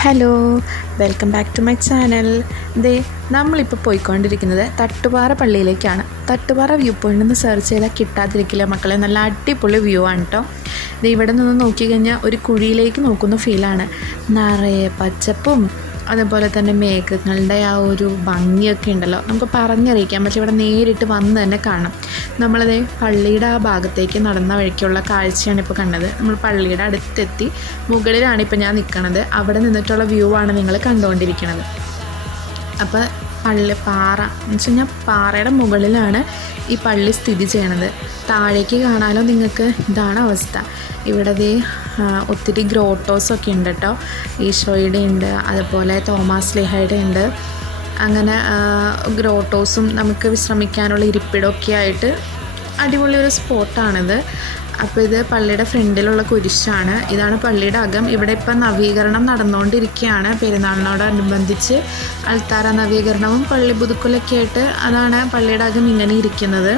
Hello, welcome back to my channel. നമ്മളിപ്പോൾ പോയിക്കൊണ്ടിരിക്കുന്നത് തട്ടുപാറ പള്ളിയിലേക്കാണ്. തട്ടുപാറ വ്യൂ പോയിൻ്റ് നിന്ന് സെർച്ച് ചെയ്താൽ കിട്ടാതിരിക്കില്ല മക്കളെ. നല്ല അടിപൊളി വ്യൂ ആണ് കേട്ടോ. ഇവിടെ നിന്ന് നോക്കിക്കഴിഞ്ഞാൽ ഒരു കുഴിയിലേക്ക് നോക്കുന്ന ഫീലാണ്. നിറയെ പച്ചപ്പും അതുപോലെ തന്നെ മേഘങ്ങളുടെ ആ ഒരു ഭംഗിയൊക്കെ ഉണ്ടല്ലോ, നമുക്ക് പറഞ്ഞറിയിക്കാൻ പറ്റില്ല. ഇവിടെ നേരിട്ട് വന്ന് തന്നെ കാണാം. നമ്മളത് പള്ളിയുടെ ആ ഭാഗത്തേക്ക് നടന്ന വഴിക്കുള്ള കാഴ്ചയാണ് ഇപ്പോൾ കണ്ടത്. നമ്മൾ പള്ളിയുടെ അടുത്തെത്തി. മുകളിലാണ് ഇപ്പോൾ ഞാൻ നിൽക്കുന്നത്. അവിടെ നിന്നിട്ടുള്ള വ്യൂ ആണ് നിങ്ങൾ കണ്ടുകൊണ്ടിരിക്കുന്നത്. അപ്പോൾ പാറ എന്ന് വെച്ച് കഴിഞ്ഞാൽ പാറയുടെ മുകളിലാണ് ഈ പള്ളി സ്ഥിതി ചെയ്യണത്. താഴേക്ക് കാണാനോ നിങ്ങൾക്ക്. ഇതാണ് അവസ്ഥ. ഇവിടെ ഒത്തിരി ഗ്രോട്ടോസൊക്കെ ഉണ്ട് കേട്ടോ. ഈശോയുടെ ഉണ്ട്, അതുപോലെ തോമാസ് ലീഹയുടെ ഉണ്ട്. അങ്ങനെ ഗ്രോട്ടോസും നമുക്ക് വിശ്രമിക്കാനുള്ള ഇരിപ്പിടമൊക്കെ ആയിട്ട് അടിപൊളി ഒരു സ്പോട്ടാണിത്. അപ്പോൾ ഇത് പള്ളിയുടെ ഫ്രണ്ടിലുള്ള കുരിശാണ്. ഇതാണ് പള്ളിയുടെ അകം. ഇവിടെ ഇപ്പം നവീകരണം നടന്നുകൊണ്ടിരിക്കുകയാണ്. പെരുന്നാളിനോടനുബന്ധിച്ച് അൾത്താര നവീകരണവും പള്ളി പുതുക്കലൊക്കെ ആയിട്ട് അതാണ് പള്ളിയുടെ അകം ഇങ്ങനെ ഇരിക്കുന്നത്.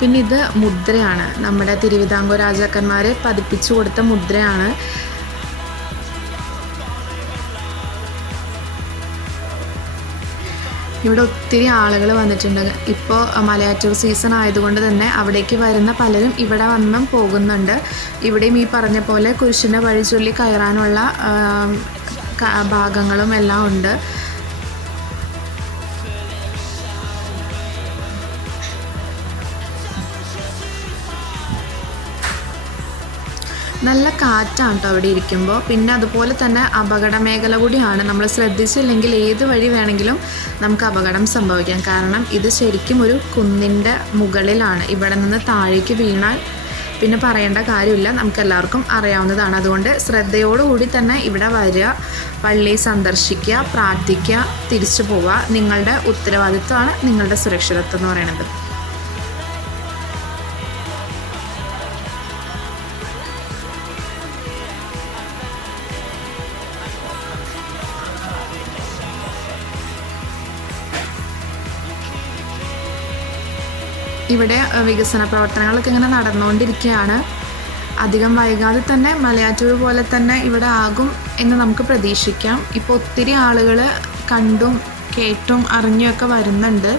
പിന്നെ ഇത് മുദ്രയാണ്. നമ്മുടെ തിരുവിതാംകൂർ രാജാക്കന്മാർ പതിപ്പിച്ചു കൊടുത്ത മുദ്രയാണ്. ഇവിടെ ഒത്തിരി ആളുകൾ വന്നിട്ടുണ്ട്. ഇപ്പോൾ മലയാറ്റൂർ സീസൺ ആയതുകൊണ്ട് തന്നെ അവിടേക്ക് വരുന്ന പലരും ഇവിടെ വന്നും പോകുന്നുണ്ട്. ഇവിടെയും ഈ പറഞ്ഞ പോലെ കുരിശിൻ്റെ വഴി ചൊല്ലി കയറാനുള്ള ഭാഗങ്ങളും എല്ലാം ഉണ്ട്. നല്ല കാറ്റാണ് കേട്ടോ അവിടെ ഇരിക്കുമ്പോൾ. പിന്നെ അതുപോലെ തന്നെ അപകട മേഖല കൂടിയാണ്. നമ്മൾ ശ്രദ്ധിച്ചില്ലെങ്കിൽ ഏത് വഴി വേണമെങ്കിലും നമുക്ക് അപകടം സംഭവിക്കാം. കാരണം ഇത് ശരിക്കും ഒരു കുന്നിൻ്റെ മുകളിലാണ്. ഇവിടെ നിന്ന് താഴേക്ക് വീണാൽ പിന്നെ പറയേണ്ട കാര്യമില്ല, നമുക്കെല്ലാവർക്കും അറിയാവുന്നതാണ്. അതുകൊണ്ട് ശ്രദ്ധയോടുകൂടി തന്നെ ഇവിടെ വരിക, പള്ളി സന്ദർശിക്കുക, പ്രാർത്ഥിക്കുക, തിരിച്ചു പോവുക. നിങ്ങളുടെ ഉത്തരവാദിത്വമാണ് നിങ്ങളുടെ സുരക്ഷിതത്വം എന്ന് പറയുന്നത്. ഇവിടെ വികസന പ്രവർത്തനങ്ങളൊക്കെ ഇങ്ങനെ നടന്നുകൊണ്ടിരിക്കുകയാണ്. അധികം വൈകാതെ തന്നെ മലയാറ്റൂർ പോലെ തന്നെ ഇവിടെ ആകും എന്ന് നമുക്ക് പ്രതീക്ഷിക്കാം. ഇപ്പോൾ ഒത്തിരി ആളുകൾ കണ്ടും കേട്ടും അറിഞ്ഞൊക്കെ വരുന്നുണ്ട്.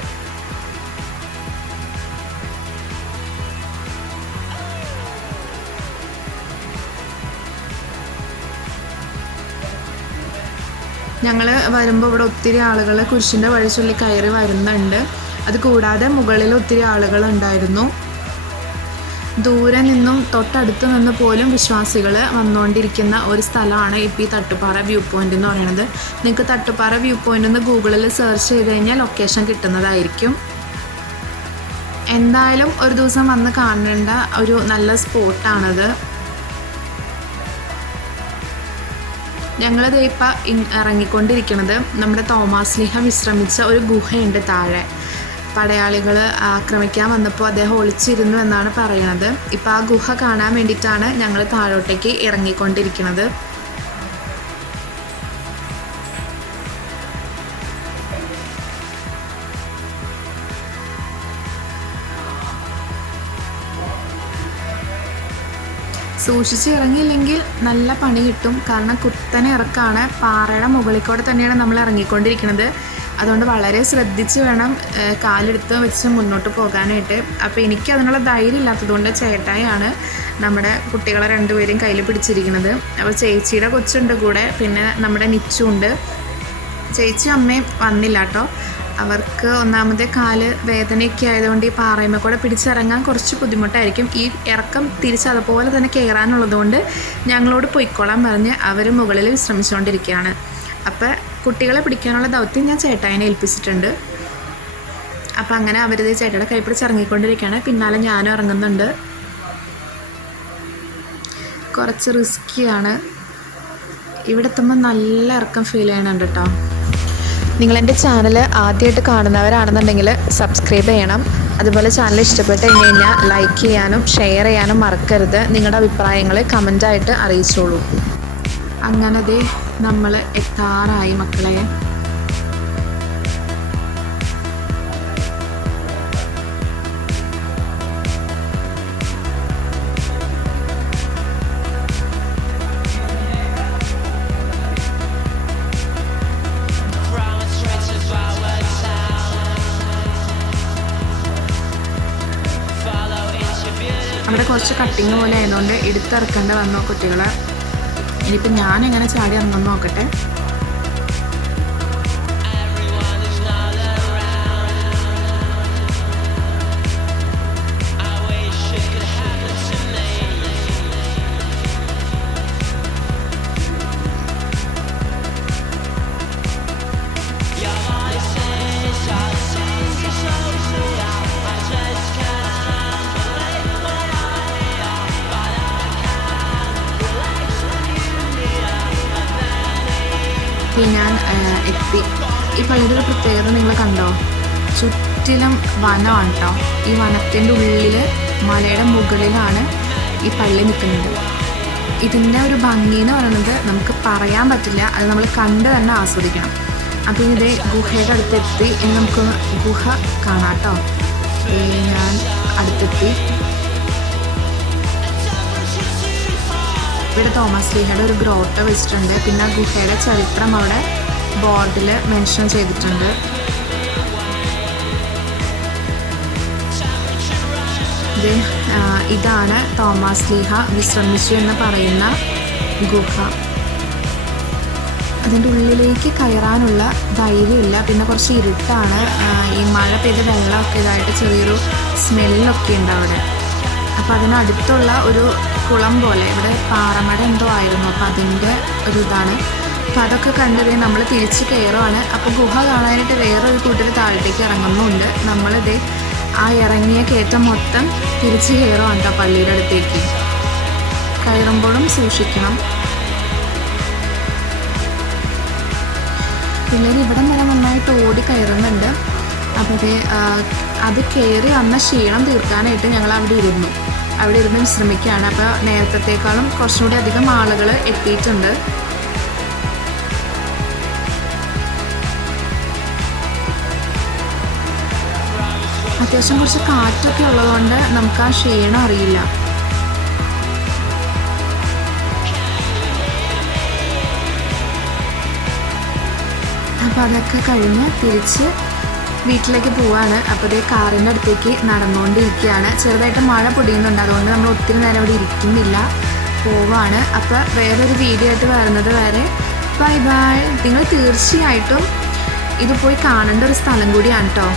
ഞങ്ങൾ വരുമ്പോൾ ഇവിടെ ഒത്തിരി ആളുകൾ കുരിശിൻ്റെ വഴി ചൊല്ലി കയറി വരുന്നുണ്ട്. അതുകൂടാതെ മുകളിൽ ഒത്തിരി ആളുകളുണ്ടായിരുന്നു. ദൂരെ നിന്നും തൊട്ടടുത്ത് നിന്ന് പോലും വിശ്വാസികൾ വന്നുകൊണ്ടിരിക്കുന്ന ഒരു സ്ഥലമാണ് ഇപ്പോൾ ഈ തട്ടുപാറ വ്യൂ പോയിൻ്റ് എന്ന് പറയുന്നത്. നിങ്ങൾക്ക് തട്ടുപാറ വ്യൂ പോയിൻ്റ് എന്ന് ഗൂഗിളിൽ സെർച്ച് ചെയ്ത് കഴിഞ്ഞാൽ ലൊക്കേഷൻ കിട്ടുന്നതായിരിക്കും. എന്തായാലും ഒരു ദിവസം വന്ന് കാണേണ്ട ഒരു നല്ല സ്പോട്ടാണത്. ഞങ്ങളിത് ഇപ്പം ഇറങ്ങിക്കൊണ്ടിരിക്കുന്നത് നമ്മുടെ തോമാസ് ലീഹ വിശ്രമിച്ച ഒരു ഗുഹയുണ്ട് താഴെ. പടയാളികൾ ആക്രമിക്കാൻ വന്നപ്പോൾ അദ്ദേഹം ഒളിച്ചിരുന്നു എന്നാണ് പറയുന്നത്. ഇപ്പോൾ ആ ഗുഹ കാണാൻ വേണ്ടിയിട്ടാണ് ഞങ്ങൾ താഴോട്ടേക്ക് ഇറങ്ങിക്കൊണ്ടിരിക്കുന്നത്. സൂക്ഷിച്ച് ഇറങ്ങിയില്ലെങ്കിൽ നല്ല പണി കിട്ടും. കാരണം കുത്തനെ ഇറക്കാണ്. പാറയുടെ മുകളിൽ കൂടെ തന്നെയാണ് നമ്മൾ ഇറങ്ങിക്കൊണ്ടിരിക്കുന്നത്. അതുകൊണ്ട് വളരെ ശ്രദ്ധിച്ച് വേണം കാലെടുത്ത് വെച്ച് മുന്നോട്ട് പോകാനായിട്ട്. അപ്പോൾ എനിക്ക് അതിനുള്ള ധൈര്യം ഇല്ലാത്തതുകൊണ്ട് ചേട്ടായാണ് നമ്മുടെ കുട്ടികളെ രണ്ടുപേരെയും കയ്യിൽ പിടിച്ചിരിക്കുന്നത്. അപ്പോൾ ചേച്ചിയുടെ കൊച്ചുണ്ട് കൂടെ, പിന്നെ നമ്മുടെ നിച്ചുണ്ട്. ചേച്ചി അമ്മയും വന്നില്ല കേട്ടോ. അവർക്ക് ഒന്നാമത്തെ കാല് വേദനയൊക്കെ ആയതുകൊണ്ട് ഈ പാറയമ കൂടെ പിടിച്ചിറങ്ങാൻ കുറച്ച് ബുദ്ധിമുട്ടായിരിക്കും. ഈ ഇറക്കം തിരിച്ച് അതുപോലെ തന്നെ കയറാനുള്ളതുകൊണ്ട് ഞങ്ങളോട് പൊയ്ക്കോളാൻ പറഞ്ഞ് അവർ മുകളിൽ വിശ്രമിച്ചുകൊണ്ടിരിക്കുകയാണ്. അപ്പോൾ കുട്ടികളെ പിടിക്കാനുള്ള ദൗത്യം ഞാൻ ചേട്ടായിനെ ഏൽപ്പിച്ചിട്ടുണ്ട്. അപ്പം അങ്ങനെ അവരത് ചേട്ടയുടെ കൈ പിടിച്ച് ഇറങ്ങിക്കൊണ്ടിരിക്കുകയാണ്. പിന്നാലെ ഞാനും ഇറങ്ങുന്നുണ്ട്. കുറച്ച് റിസ്ക്കിയാണ്. ഇവിടെ എത്തുമ്പോൾ നല്ല ഇറക്കം ഫീൽ ചെയ്യണുണ്ട് കേട്ടോ. നിങ്ങളെൻ്റെ ചാനൽ ആദ്യമായിട്ട് കാണുന്നവരാണെന്നുണ്ടെങ്കിൽ സബ്സ്ക്രൈബ് ചെയ്യണം. അതുപോലെ ചാനൽ ഇഷ്ടപ്പെട്ട് കഴിഞ്ഞാൽ ലൈക്ക് ചെയ്യാനും ഷെയർ ചെയ്യാനും മറക്കരുത്. നിങ്ങളുടെ അഭിപ്രായങ്ങൾ കമൻ്റായിട്ട് അറിയിച്ചോളൂ. അങ്ങനെ നമ്മൾ എത്താറായി മക്കളെ. കുറച്ച് കട്ടിങ് പോലെ ആയതുകൊണ്ട് എടുത്തിറക്കേണ്ട വന്നു കുട്ടികളെ. ഇനിയിപ്പോൾ ഞാൻ എങ്ങനെ ചാടി ഇറങ്ങുമെന്ന് നോക്കട്ടെ. ഞാൻ എത്തി. ഈ പള്ളിയുടെ ഒരു പ്രത്യേകത നിങ്ങൾ കണ്ടോ? ചുറ്റിലും വനമാണ് കേട്ടോ. ഈ വനത്തിൻ്റെ ഉള്ളിൽ മലയുടെ മുകളിലാണ് ഈ പള്ളി നിൽക്കുന്നത്. ഇതിൻ്റെ ഒരു ഭംഗി എന്ന് പറയുന്നത് നമുക്ക് പറയാൻ പറ്റില്ല. അത് നമ്മൾ കണ്ട് തന്നെ ആസ്വദിക്കണം. അപ്പോൾ ഇതേ ഗുഹയുടെ അടുത്തെത്തി. ഇനി നമുക്ക് ഗുഹ കാണാം കേട്ടോ. ഞാൻ അടുത്തെത്തി. ഇവിടെ തോമസ് ശ്ലീഹയുടെ ഒരു ഗ്രോട്ട വെച്ചിട്ടുണ്ട്. പിന്നെ ഗുഹയുടെ ചരിത്രം അവിടെ ബോർഡിൽ മെൻഷൻ ചെയ്തിട്ടുണ്ട്. ഇതാണ് തോമസ് ശ്ലീഹ വിശ്രമിച്ചു എന്ന് പറയുന്ന ഗുഹ. അതിൻ്റെ ഉള്ളിലേക്ക് കയറാനുള്ള ധൈര്യമില്ല. പിന്നെ കുറച്ച് ഇരുട്ടാണ്. ഈ മഴ പെയ്ത വെള്ളമൊക്കെ ഇതായിട്ട് ചെറിയൊരു സ്മെല്ലൊക്കെ ഉണ്ട് അവിടെ. അപ്പോൾ അതിനടുത്തുള്ള ഒരു കുളം പോലെ ഇവിടെ പാറമട എന്തോ ആയിരുന്നു. അപ്പോൾ അതിൻ്റെ ഒരു ഇതാണ്. അപ്പോൾ അതൊക്കെ കണ്ടത് നമ്മൾ തിരിച്ച് കയറുവാണ്. അപ്പോൾ ഗുഹ കാണാനായിട്ട് വേറൊരു കൂട്ടർ താഴത്തേക്ക് ഇറങ്ങുന്നുണ്ട്. നമ്മളിത് ആ ഇറങ്ങിയ കയറ്റം മൊത്തം തിരിച്ച് കയറുവാണ് കേട്ടോ പള്ളിയുടെ അടുത്തേക്ക്. കയറുമ്പോഴും സൂക്ഷിക്കണം. പിള്ളേർ ഇവിടെ വരെ നന്നായിട്ട് ഓടി കയറുന്നുണ്ട്. അപ്പോൾ അത് കയറി വന്ന ക്ഷീണം തീർക്കാനായിട്ട് ഞങ്ങൾ അവിടെ ഇരുന്ന് വിശ്രമിക്കുകയാണ്. അപ്പോൾ നേരത്തേക്കാളും കുറച്ചും കൂടി അധികം ആളുകൾ എത്തിയിട്ടുണ്ട്. അത്യാവശ്യം കുറച്ച് കാറ്റൊക്കെ ഉള്ളതുകൊണ്ട് നമുക്ക് ആ ക്ഷീണം അറിയില്ല. അപ്പോൾ അതൊക്കെ കഴിഞ്ഞ് തിരിച്ച് വീട്ടിലേക്ക് പോവാണ്. അപ്പോൾ ഇതേ കാറിൻ്റെ അടുത്തേക്ക് നടന്നുകൊണ്ടിരിക്കുകയാണ്. ചെറുതായിട്ട് മഴ പൊടിയുന്നുണ്ട്. അതുകൊണ്ട് നമ്മൾ ഒത്തിരി നേരം ഇവിടെ ഇരിക്കുന്നില്ല, പോവാണ്. അപ്പോൾ വേറൊരു വീഡിയോ ആയിട്ട് വരുന്നത് വരെ ബൈ ബൈ. നിങ്ങൾ തീർച്ചയായിട്ടും ഇത് പോയി കാണേണ്ട ഒരു സ്ഥലം കൂടിയാണ് കേട്ടോ.